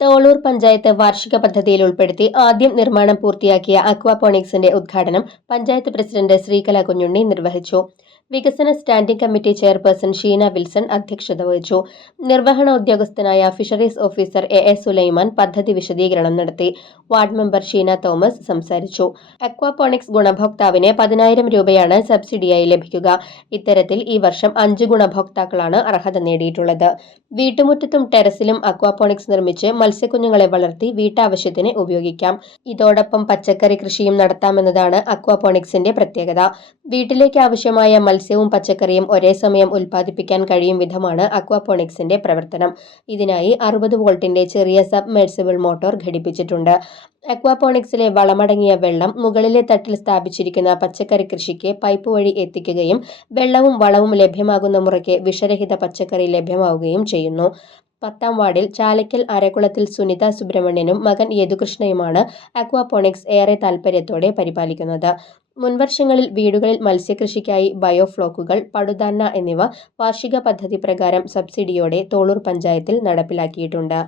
തോളൂർ പഞ്ചായത്ത് വാർഷിക പദ്ധതിയിൽ ഉൾപ്പെടുത്തി ആദ്യം നിർമ്മാണം പൂർത്തിയാക്കിയ അക്വാപോണിക്സിന്റെ ഉദ്ഘാടനം പഞ്ചായത്ത് പ്രസിഡന്റ് ശ്രീകല കുഞ്ഞുണ്ണി നിർവഹിച്ചു. വികസന standing committee chairperson Sheena Wilson അധ്യക്ഷത വഹിച്ചു. നിർവഹണ ഉദ്യോഗസ്ഥനായ fisheries officer A S Sulaiman പദ്ധതി വിശദീകരണം നടത്തി. വാർഡ് മെമ്പർ ഷീന തോമസ് സംസാരിച്ചു. അക്വാപോണിക്സ് ഗുണഭോക്താവിന് പതിനായിരം രൂപയാണ് സബ്സിഡിയായി ലഭിക്കുക. ഇത്തരത്തിൽ ഈ വർഷം അഞ്ച് ഗുണഭോക്താക്കളാണ് അർഹത നേടിയിട്ടുള്ളത്. വീട്ടുമുറ്റത്തും ടെറസിലും അക്വാപോണിക്സ് നിർമ്മിച്ച് മത്സ്യക്കുഞ്ഞുങ്ങളെ വളർത്തി വീട്ടാവശ്യത്തിന് ഉപയോഗിക്കാം. ഇതോടൊപ്പം പച്ചക്കറി കൃഷിയും നടത്താമെന്നതാണ് അക്വാപോണിക്സിന്റെ പ്രത്യേകത. വീട്ടിലേക്ക് ആവശ്യമായ മത്സ്യവും പച്ചക്കറിയും ഒരേ സമയം ഉൽപ്പാദിപ്പിക്കാൻ കഴിയും വിധമാണ് അക്വാപോണിക്സിന്റെ പ്രവർത്തനം. ഇതിനായി അറുപത് വോൾട്ടിന്റെ ചെറിയ സബ്മെർസിബിൾ മോട്ടോർ ഘടിപ്പിച്ചിട്ടുണ്ട്. അക്വാപോണിക്സിലെ വളമടങ്ങിയ വെള്ളം മുകളിലെ തട്ടിൽ സ്ഥാപിച്ചിരിക്കുന്ന പച്ചക്കറി കൃഷിക്ക് പൈപ്പ് വഴി എത്തിക്കുകയും വെള്ളവും വളവും ലഭ്യമാകുന്ന മുറയ്ക്ക് വിഷരഹിത പച്ചക്കറി ലഭ്യമാവുകയും ചെയ്യുന്നു. പത്താം വാർഡിൽ ചാലക്കൽ അരക്കുളത്തിൽ സുനിത സുബ്രഹ്മണ്യനും മകൻ യദുകൃഷ്ണയുമാണ് അക്വാപോണിക്സ് ഏറെ താൽപ്പര്യത്തോടെ പരിപാലിക്കുന്നത്. മുൻവർഷങ്ങളിൽ വീടുകളിൽ മത്സ്യകൃഷിക്കായി ബയോഫ്ലോക്കുകൾ പടുതാന്ന എന്നിവ വാർഷിക പദ്ധതി പ്രകാരം സബ്സിഡിയോടെ തോളൂർ പഞ്ചായത്തിൽ നടപ്പിലാക്കിയിട്ടുണ്ട്.